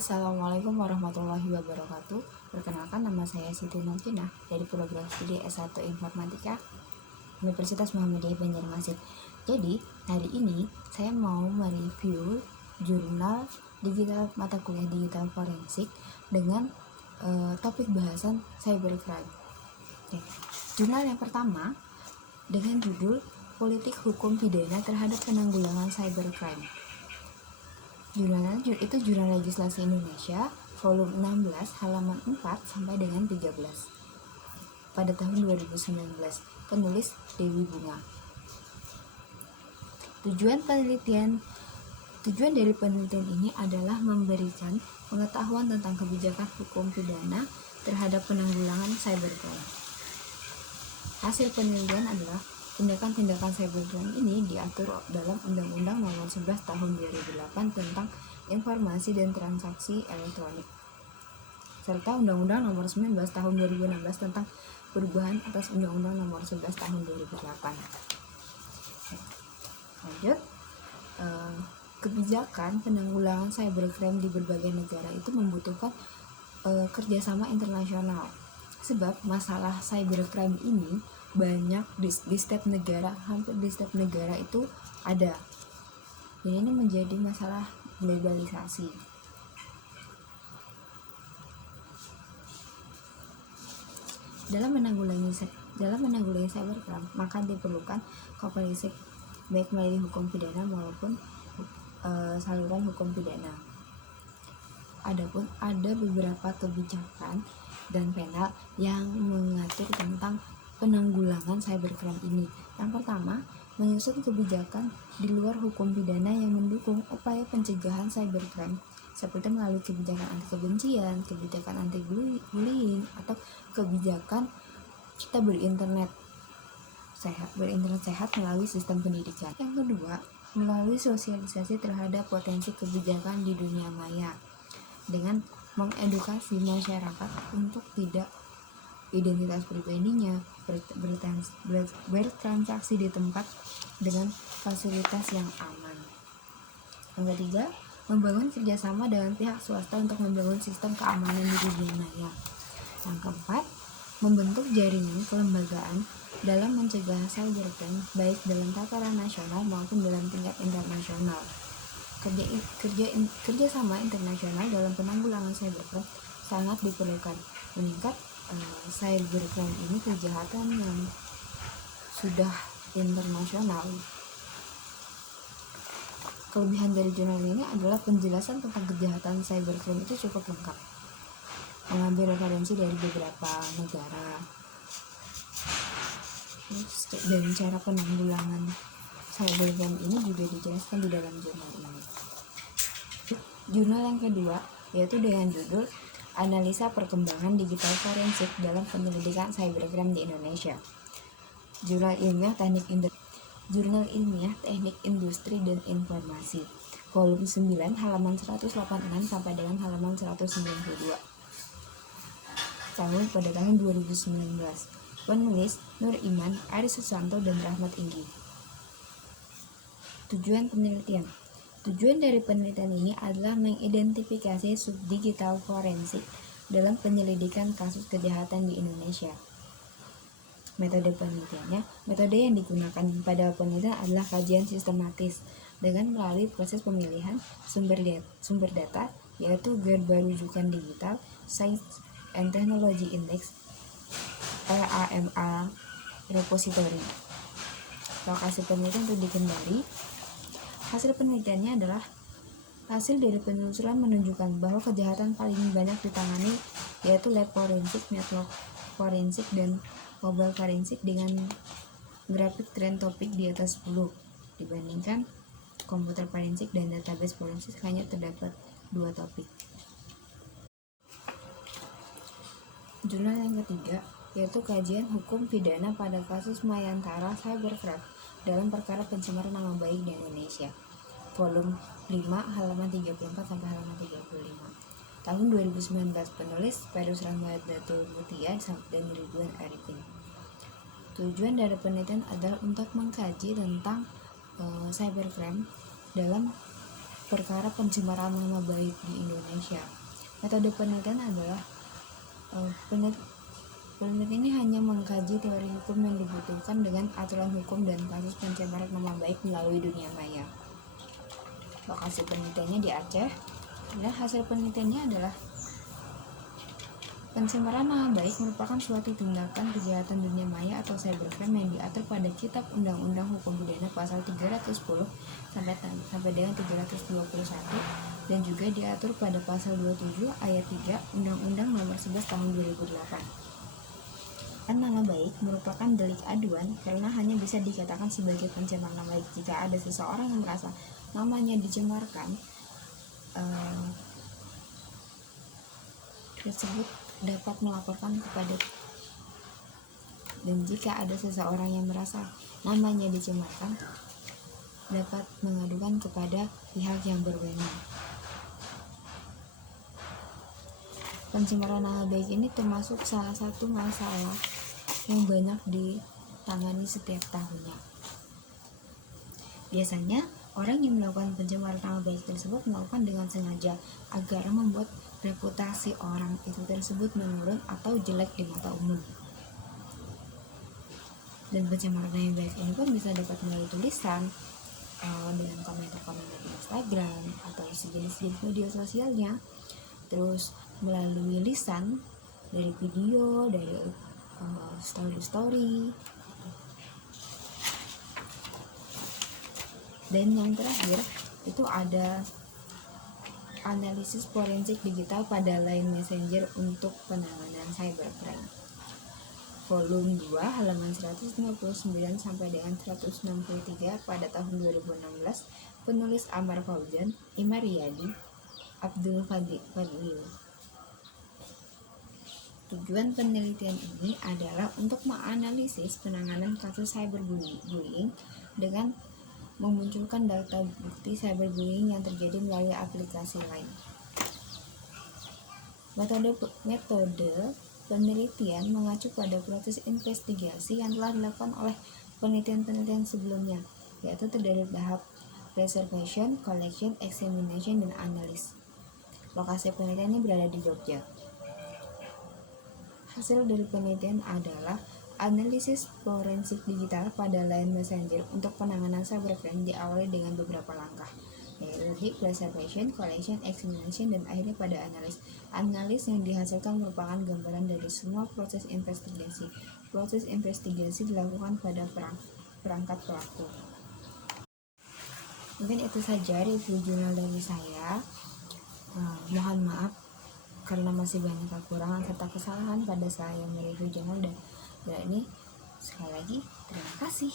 Assalamualaikum warahmatullahi wabarakatuh. Perkenalkan, nama saya Siti Nurjinah dari program studi S1 Informatika Universitas Muhammadiyah Banjarmasin. Jadi, hari ini saya mau mereview jurnal digital mata kuliah digital forensik dengan topik bahasan cybercrime. Jurnal yang pertama dengan judul Politik Hukum Pidana Terhadap Penanggulangan Cybercrime. Jurnal itu Jurnal Legislasi Indonesia, volume 16, halaman 4 sampai dengan 13. Pada tahun 2019, penulis Dewi Bunga. Tujuan dari penelitian ini adalah memberikan pengetahuan tentang kebijakan hukum pidana terhadap penanggulangan cybercrime. Hasil penelitian adalah tindakan-tindakan cybercrime ini diatur dalam Undang-Undang Nomor 11 Tahun 2008 tentang Informasi dan Transaksi Elektronik, serta Undang-Undang Nomor 19 Tahun 2016 tentang perubahan atas Undang-Undang Nomor 11 Tahun 2008. Lanjut, kebijakan penanggulangan cybercrime di berbagai negara itu membutuhkan kerjasama internasional, sebab masalah cybercrime ini banyak di setiap negara, hampir di setiap negara itu ada. Jadi ini menjadi masalah globalisasi. Dalam menanggulangi cybercrime, maka diperlukan kooperasi baik melalui hukum pidana maupun saluran hukum pidana. Adapun ada beberapa kebijakan dan penal yang mengatur tentang penanggulangan cybercrime ini. Yang pertama, menyusun kebijakan di luar hukum pidana yang mendukung upaya pencegahan cybercrime, seperti melalui kebijakan anti kebencian, kebijakan anti bullying, atau kebijakan kita berinternet sehat melalui sistem pendidikan. Yang kedua, melalui sosialisasi terhadap potensi kebijakan di dunia maya dengan mengedukasi masyarakat untuk tidak identitas pribadinya bertransaksi di tempat dengan fasilitas yang aman. Yang ketiga, membangun kerjasama dengan pihak swasta untuk membangun sistem keamanan di dunia maya. Yang keempat, membentuk jaringan kelembagaan dalam mencegah cybercrime baik dalam tataran nasional maupun dalam tingkat internasional. Kerjasama internasional dalam penanggulangan cybercrime sangat diperlukan. Meningkat cybercrime ini kejahatan yang sudah internasional. Kelebihan dari jurnal ini adalah penjelasan tentang kejahatan cybercrime itu cukup lengkap, mengambil referensi dari beberapa negara, dan cara penanggulangan cybercrime ini juga dijelaskan di dalam jurnal ini. Jurnal yang kedua yaitu dengan judul Analisa Perkembangan Digital Forensik dalam Penyelidikan Cybercrime di Indonesia. Jurnal Ilmiah Teknik Industri dan Informasi, volume 9, halaman 186 sampai dengan halaman 192. Pada tahun 2019. Penulis Nur Iman, Aris Susanto, dan Rahmat Inggi. Tujuan dari penelitian ini adalah mengidentifikasi subdigital forensik dalam penyelidikan kasus kejahatan di Indonesia. Metode yang digunakan pada penelitian adalah kajian sistematis dengan melalui proses pemilihan sumber data, yaitu Garba Rujukan Digital, Science and Technology Index, RAMA Repository. Lokasi penelitian itu di Kendari. Hasil penelitiannya adalah hasil dari penelusuran menunjukkan bahwa kejahatan paling banyak ditangani yaitu lab forensik, network forensik, dan mobile forensik dengan grafik tren topik di atas 10 dibandingkan komputer forensik dan database forensik hanya terdapat 2 topik. Jurnal yang ketiga yaitu Kajian Hukum Pidana pada Kasus Mayantara Cybercrime dalam Perkara Pencemaran Nama Baik di Indonesia, volume 5, halaman 34 sampai halaman 35. Tahun 2019. Penulis Ferus Rahmadatul Mutia dan Ridwan Arifin. Tujuan dari penelitian adalah untuk mengkaji tentang cybercrime dalam perkara pencemaran nama baik di Indonesia. Metode penelitian adalah peneliti ini hanya mengkaji teori hukum yang dibutuhkan dengan aturan hukum dan kasus pencemaran nama baik melalui dunia maya. Lokasi penelitiannya di Aceh, dan hasil penelitiannya adalah pencemaran nama baik merupakan suatu tindakan kejahatan dunia maya atau cybercrime yang diatur pada Kitab Undang-Undang Hukum Pidana pasal 310 sampai dengan 321 dan juga diatur pada pasal 27 ayat 3 Undang-Undang Nomor 11 Tahun 2008. Nama baik merupakan delik aduan karena hanya bisa dikatakan sebagai pencemaran nama baik jika ada seseorang yang merasa namanya dicemarkan. Tersebut dapat melaporkan kepada, dan jika ada seseorang yang merasa namanya dicemarkan dapat mengadukan kepada pihak yang berwenang. Pencemaran nama baik ini termasuk salah satu masalah yang banyak ditangani setiap tahunnya. Biasanya orang yang melakukan pencemaran nama baik tersebut melakukan dengan sengaja agar membuat reputasi orang itu tersebut menurun atau jelek di mata umum. Dan pencemaran nama baik ini pun bisa dapat melalui tulisan, dengan komentar-komentar di Instagram atau sejenis media sosialnya, terus melalui lisan dari video, dari story, dan yang terakhir itu ada analisis forensik digital pada Line Messenger untuk penanganan cybercrime. Volume 2 halaman 159 sampai dengan 163 pada tahun 2016, penulis Amar Fauzan, Imar Riyadi, Abdul Fadil. Tujuan penelitian ini adalah untuk menganalisis penanganan kasus cyberbullying dengan memunculkan data bukti cyberbullying yang terjadi melalui aplikasi Line. Metode penelitian mengacu pada proses investigasi yang telah dilakukan oleh penelitian-penelitian sebelumnya, yaitu terdiri tahap reservation, collection, examination, dan analis. Lokasi penelitian ini berada di Jogja. Hasil dari penelitian adalah analisis forensik digital pada Line Messenger untuk penanganan cybercrime diawali dengan beberapa langkah, yaitu preservation, collection, examination, dan akhirnya pada analis. Analis yang dihasilkan merupakan gambaran dari semua proses investigasi. Proses investigasi dilakukan pada perangkat pelaku. Mungkin itu saja review jurnal dari saya. Mohon maaf karena masih banyak kekurangan serta kesalahan pada saya mereview jurnal, dan ini sekali lagi terima kasih.